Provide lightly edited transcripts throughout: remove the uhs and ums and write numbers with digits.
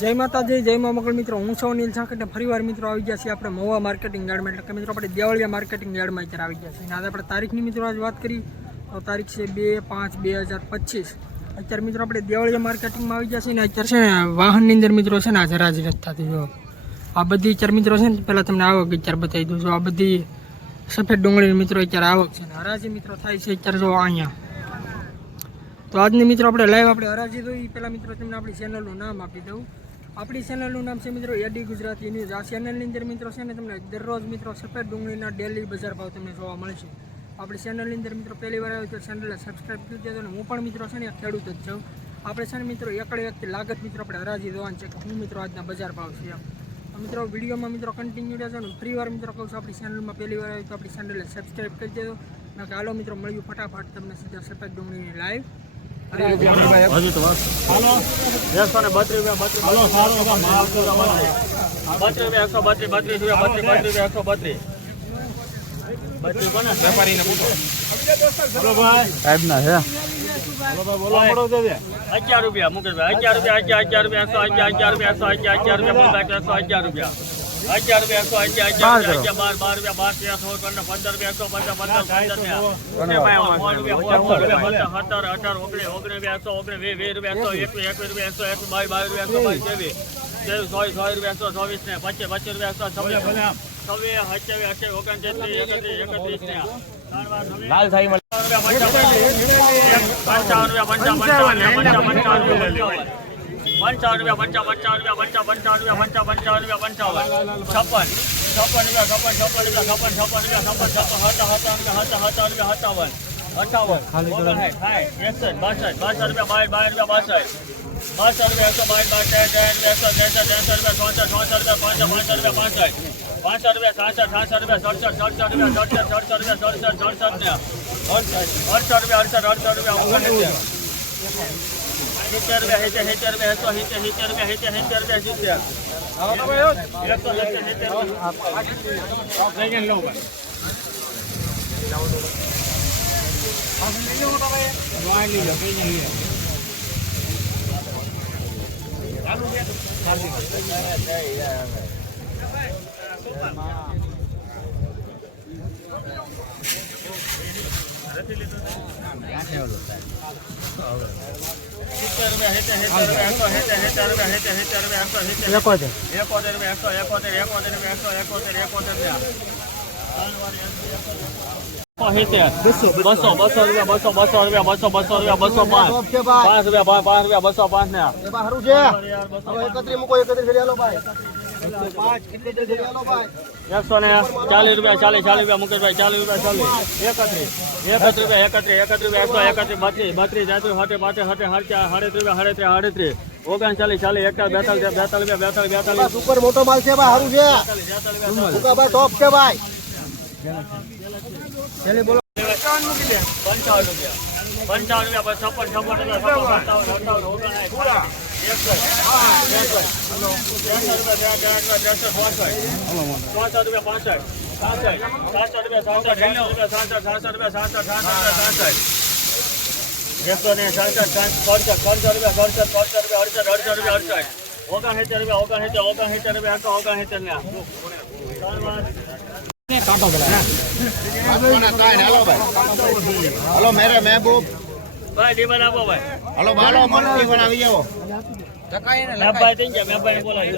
જય માતાજી, જય મા મંગળ મિત્રો, હું છું અનિલ સાંકટ. ફરીવાર મિત્રો આવી ગયા છીએ આપણે મહુવા માર્કેટિંગ યાર્ડમાં. એટલે કે મિત્રો આપણે દેવળિયા માર્કેટિંગ યાર્ડમાં અત્યારે આવી ગયા છીએ. આજે આપણે તારીખની મિત્રો આજ વાત કરી તો તારીખ છે 2/5/2025. અત્યારે મિત્રો આપણે દેવળિયા માર્કેટિંગમાં આવી ગયા છીએ ને અત્યારે છે ને વાહનની અંદર મિત્રો છે ને આજે હરાજી નથી થતી. જો આ બધી અત્યારે મિત્રો છે ને પહેલાં તમને આવક અત્યારે બતાવી દઉં છું. આ બધી સફેદ ડુંગળીની મિત્રો અત્યારે આવક છે ને હરાજી મિત્રો થાય છે અત્યારે જો અહીંયા. તો આજની મિત્રો આપણે લાઈવ આપણે હરાજી દઉં એ પહેલાં મિત્રો તમને આપણી ચેનલનું નામ આપી દઉં. આપણી ચેનલનું નામ છે મિત્રો એડી ગુજરાતી ન્યૂઝ. આ ચેનલની અંદર મિત્રો છે ને તમને દરરોજ મિત્રો સફેદ ડુંગળીના ડેલી બજાર ભાવ તમને જોવા મળશે. આપણી ચેનલની અંદર મિત્રો પહેલી વાર આવ્યો તો ચેનલને સબસ્ક્રાઈબ કરી દેજો. અને હું પણ મિત્રો છે ને ખેડૂત જ છું. આપણે છે ને મિત્રો એકડે વ્યક્તિ લાગત મિત્રો આપણે હરાજી જોવાનું છે કે હું મિત્રો આજના બજાર ભાવ છે એમ. મિત્રો વિડીયોમાં મિત્રો કન્ટિન્યુ રહેજો ને ફરી વાર મિત્રો કહું છું આપણી ચેનલમાં પહેલી વાર આવ્યો તો આપણી ચેનલને સબસ્ક્રાઈબ કરી દેજો. કે હાલો મિત્રો મળ્યું ફટાફટ તમને સીધા સફેદ ડુંગળીની લાઈવ. ₹11 મુકેશભાઈ, ₹11 સુપર મોટો માલ છે ભાઈ, સારું છે. ભાઈ ટોપ છે ભાઈ. બોલો હલો મેરે મહેબૂબ ભાઈ ડીબન આપો ભાઈ. હલો બાલો મનથી બનાવી આવો. મેભાઈ થઈ ગયા, મેભાઈ બોલાવી.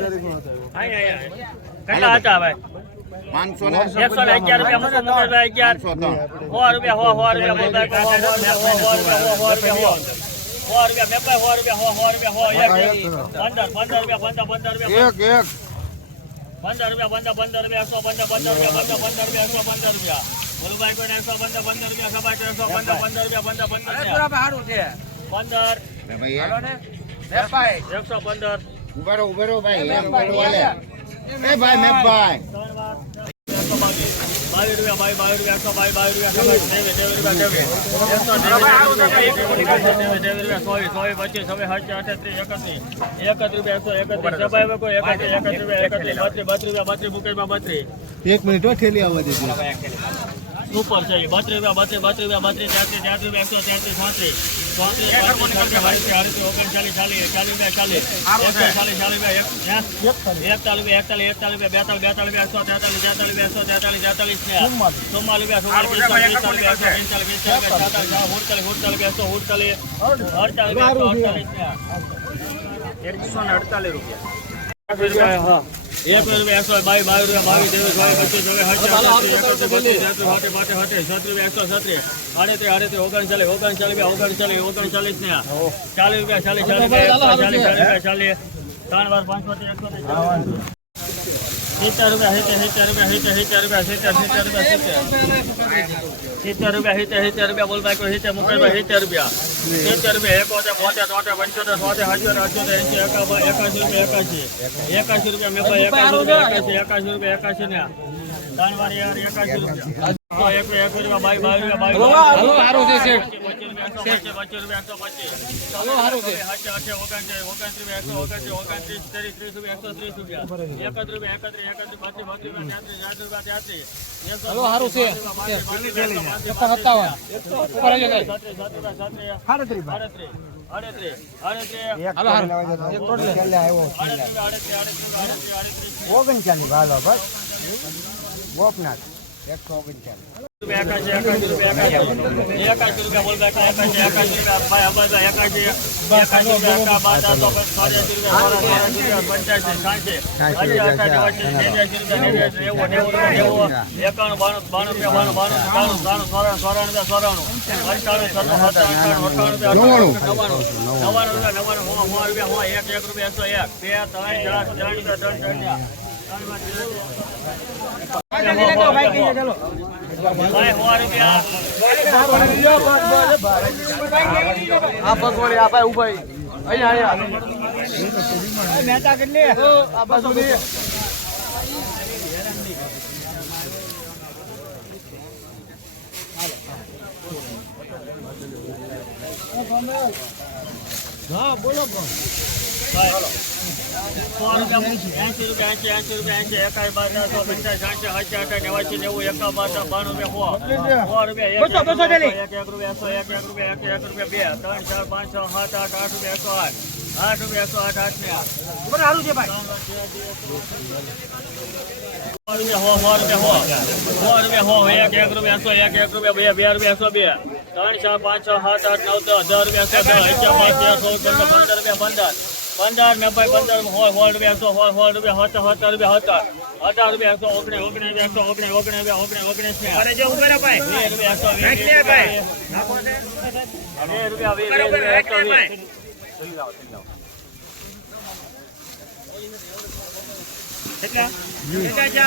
કેટલા હતા ભાઈ? 111 રૂપિયા મસો મુકેશભાઈ. 11 100 રૂપિયા. બોલુભાઈ કોઈ 115 રૂપિયા સબાઈ 115 ઉભેરો ભાઈ. એ ભાઈ મેભાઈ 22 એક મિનિટ ઠેલી આવવા દીધી. ઉપર છે 32 રૂપિયા 32 રૂપિયા 32 33 133 33 એક રૂપિયા 100 22 રૂપિયા 22 23 રૂપિયા